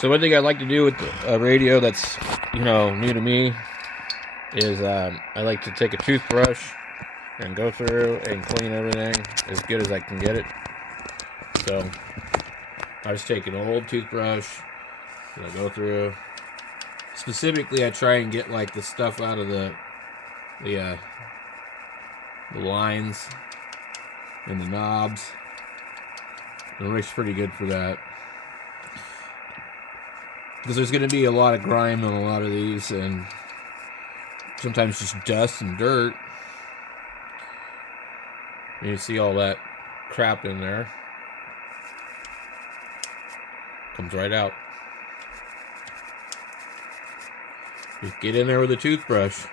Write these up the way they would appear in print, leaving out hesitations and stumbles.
So one thing I like to do with a radio that's, new to me is I like to take a toothbrush and go through and clean everything as good as I can get it. So I just take an old toothbrush and I go through. Specifically, I try and get like the stuff out of the lines and the knobs. It works pretty good for that. Because there's going to be a lot of grime on a lot of these, and sometimes just dust and dirt. And you see all that crap in there. Comes right out. Just get in there with a toothbrush.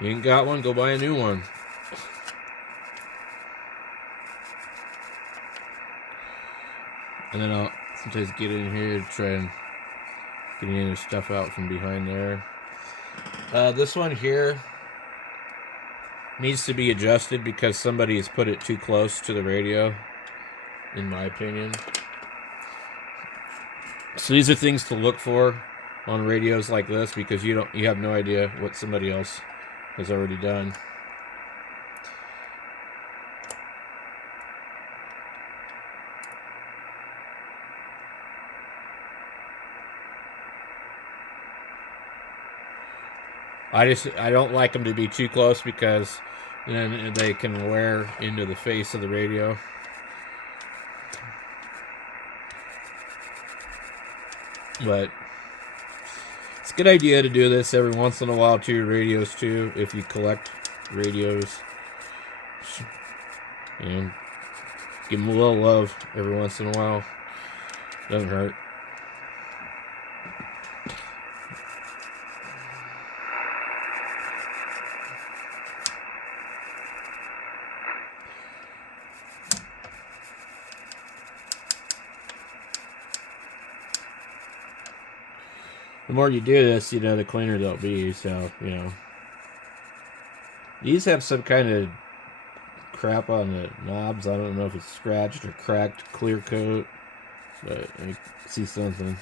You ain't got one, go buy a new one. And then I'll sometimes get in here to try and get any other stuff out from behind there. This one here needs to be adjusted because somebody has put it too close to the radio, in my opinion. So these are things to look for on radios like this, because you have no idea what somebody else has already done. I don't like them to be too close, because then they can wear into the face of the radio. But it's a good idea to do this every once in a while to your radios too, if you collect radios. And give them a little love every once in a while. Doesn't hurt. The more you do this, the cleaner they'll be. So, these have some kind of crap on the knobs. I don't know if it's scratched or cracked clear coat, but I see something.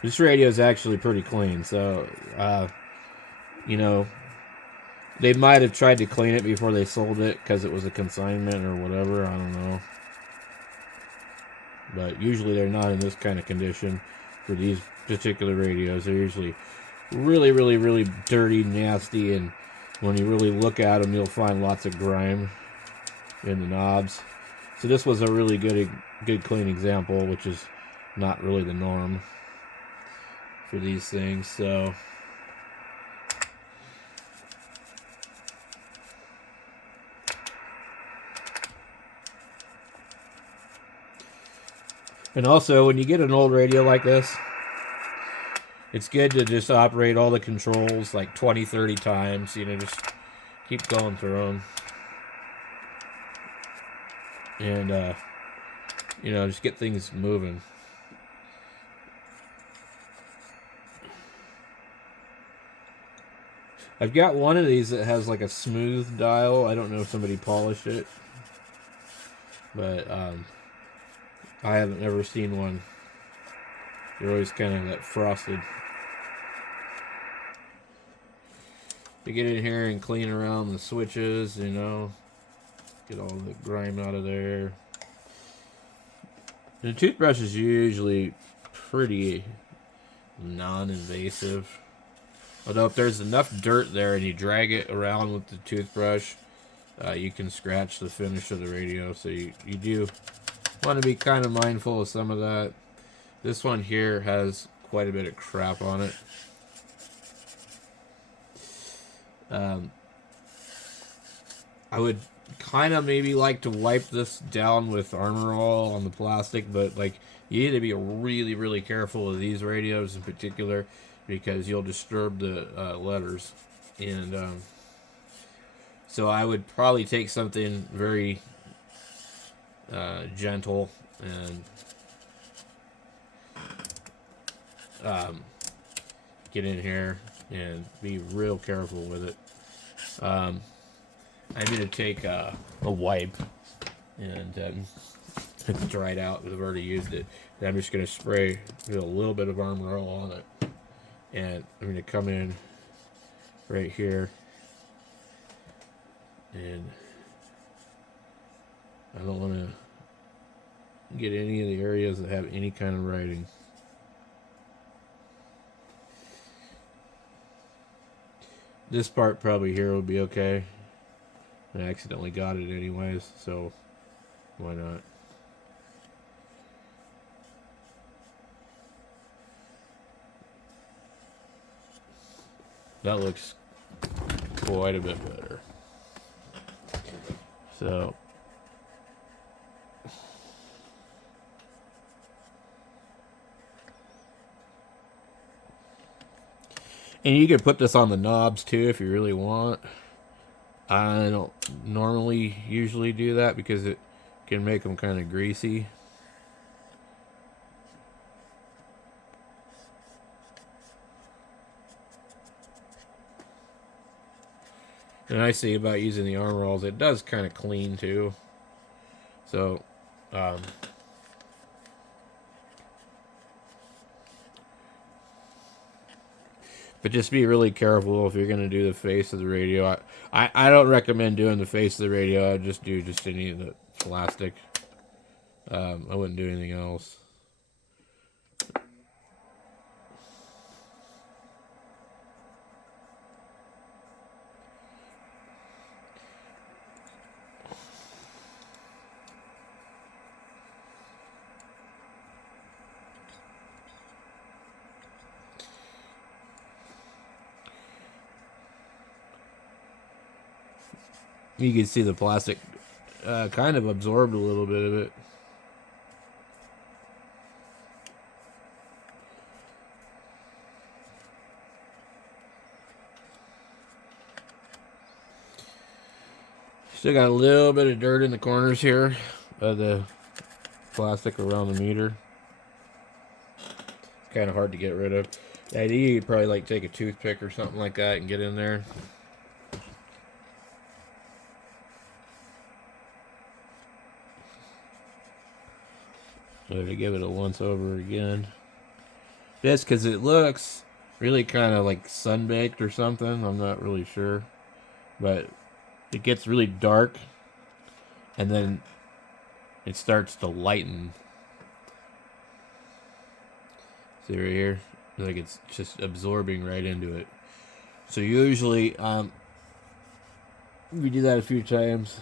This radio is actually pretty clean, so they might have tried to clean it before they sold it because it was a consignment or whatever. I don't know. But usually they're not in this kind of condition for these particular radios. They're usually really, really, really dirty, nasty, and when you really look at them, you'll find lots of grime in the knobs. So this was a really good clean example, which is not really the norm for these things. So and also, when you get an old radio like this, it's good to just operate all the controls like 20, 30 times. Just keep going through them. And, just get things moving. I've got one of these that has like a smooth dial. I don't know if somebody polished it. But, I haven't ever seen one. They're always kind of that frosted. You get in here and clean around the switches, get all the grime out of there. And the toothbrush is usually pretty non-invasive. Although if there's enough dirt there and you drag it around with the toothbrush, you can scratch the finish of the radio. So you do want to be kind of mindful of some of that. This one here has quite a bit of crap on it. I would kind of maybe like to wipe this down with Armor All on the plastic, but you need to be really, really careful of these radios in particular, because you'll disturb the letters. And so I would probably take something very gentle and get in here and be real careful with it. I'm going to take a wipe And it's dried out because I've already used it. And I'm just going to spray a little bit of Armor All on it. And I'm going to come in right here. And I don't want to get any of the areas that have any kind of writing. This part probably here will be okay. I accidentally got it anyways, so why not? That looks quite a bit better. So and you can put this on the knobs too if you really want. I don't usually do that because it can make them kind of greasy. And I see about using the arm rolls, it does kind of clean too. So, but just be really careful if you're going to do the face of the radio. I don't recommend doing the face of the radio. I just do just any of the plastic. I wouldn't do anything else. You can see the plastic kind of absorbed a little bit of it. Still got a little bit of dirt in the corners here of the plastic around the meter. It's kind of hard to get rid of. The idea, you'd probably like take a toothpick or something like that and get in there. So to give it a once over again. This because it looks really kind of like sun-baked or something. I'm not really sure. But it gets really dark and then it starts to lighten. See right here? Like it's just absorbing right into it. So usually, we do that a few times.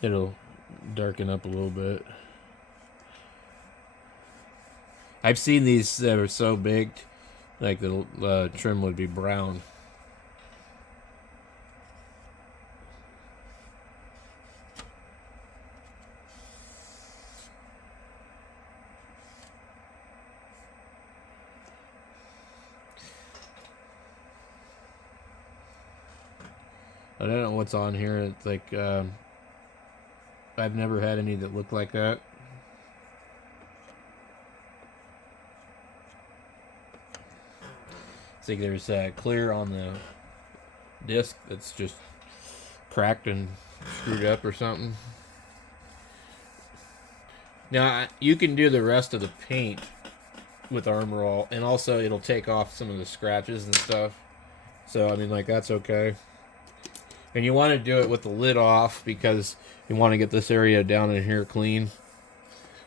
It'll darken up a little bit. I've seen these that are so baked, like the trim would be brown. I don't know what's on here. It's like I've never had any that look like that. It's like there's clear on the disc that's just cracked and screwed up or something. Now you can do the rest of the paint with Armor All, and also it'll take off some of the scratches and stuff. So I mean, like that's okay. And you want to do it with the lid off because you want to get this area down in here clean.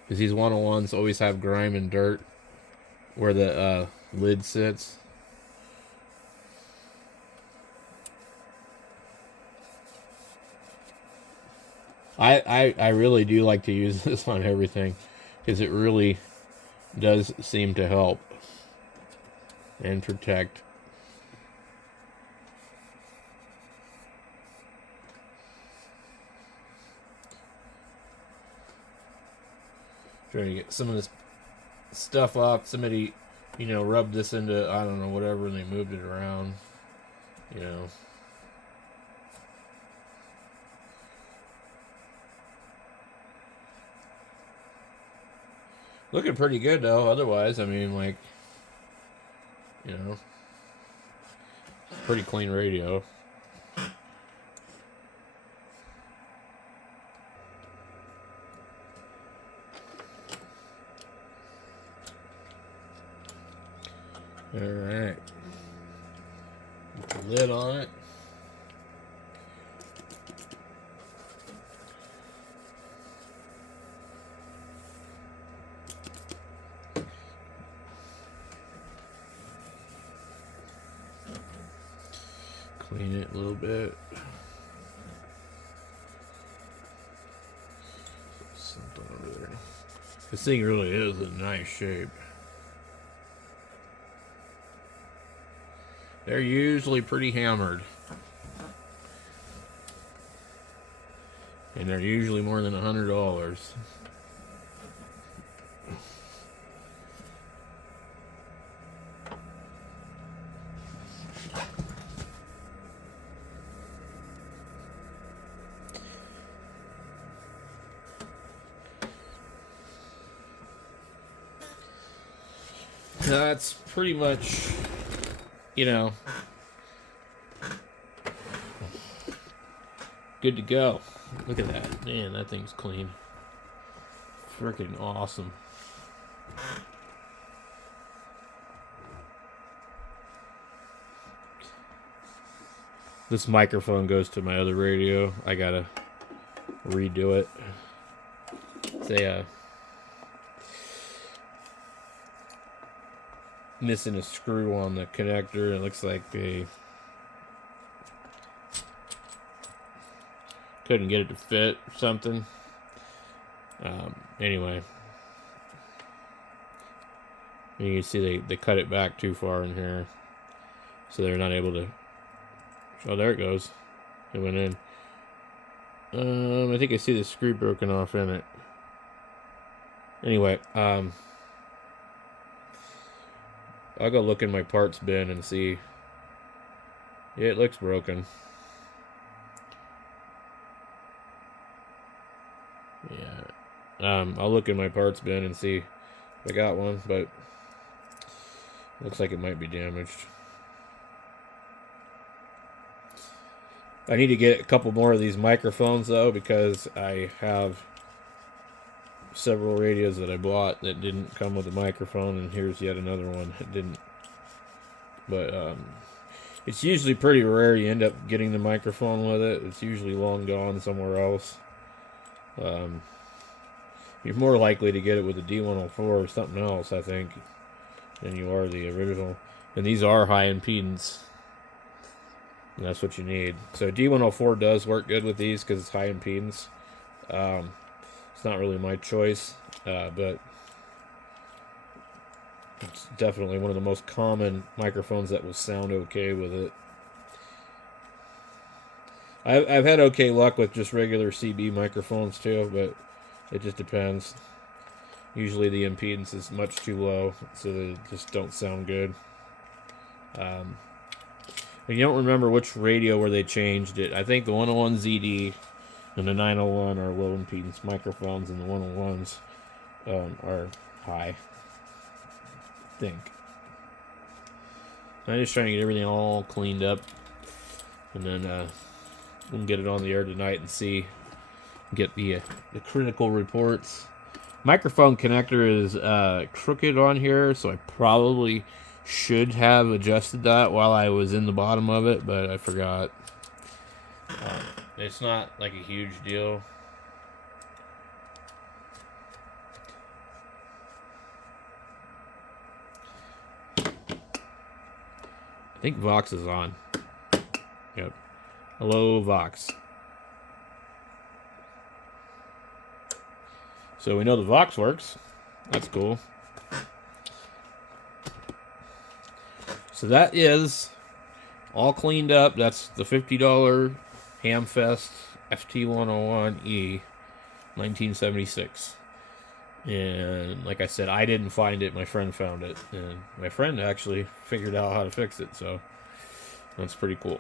Because these 101s always have grime and dirt where the lid sits. I really do like to use this on everything because it really does seem to help and protect. Trying to get some of this stuff off. Somebody, rubbed this into, I don't know, whatever, and they moved it around. Looking pretty good, though. Otherwise, I mean, like, Pretty clean radio. Alright. Put the lid on it. Clean it a little bit. Something over there. This thing really is in nice shape. They're usually pretty hammered. And they're usually more than $100. That's pretty much, you know, good to go. Look at that. Man, that thing's clean. Freaking awesome. This microphone goes to my other radio. I gotta redo it. It's missing a screw on the connector. It looks like they couldn't get it to fit or something. Anyway, you can see they cut it back too far in here, so they're not able to. Oh, there it goes. It went in. I think I see the screw broken off in it. Anyway, I'll go look in my parts bin and see. Yeah, it looks broken. Yeah. I'll look in my parts bin and see if I got one, but looks like it might be damaged. I need to get a couple more of these microphones though, because I have several radios that I bought that didn't come with a microphone, and here's yet another one that didn't. But it's usually pretty rare you end up getting the microphone with it. It's usually long gone somewhere else. You're more likely to get it with a D104 or something else, I think, than you are the original. And these are high impedance. And that's what you need. So D104 does work good with these because it's high impedance. It's not really my choice, but it's definitely one of the most common microphones that will sound okay with it. I've had okay luck with just regular CB microphones too, but it just depends. Usually the impedance is much too low, so they just don't sound good. You don't remember which radio where they changed it. I think the 101 ZD and the 901 are low impedance microphones, and the 101s are high, I think. I'm just trying to get everything all cleaned up, and then we can get it on the air tonight and see, get the critical reports. Microphone connector is crooked on here, so I probably should have adjusted that while I was in the bottom of it, but I forgot. It's not like a huge deal. I think Vox is on. Yep. Hello, Vox. So we know the Vox works. That's cool. So that is all cleaned up. That's the $50 Hamfest FT101E 1976. And like I said, I didn't find it. My friend found it. And my friend actually figured out how to fix it. So that's pretty cool.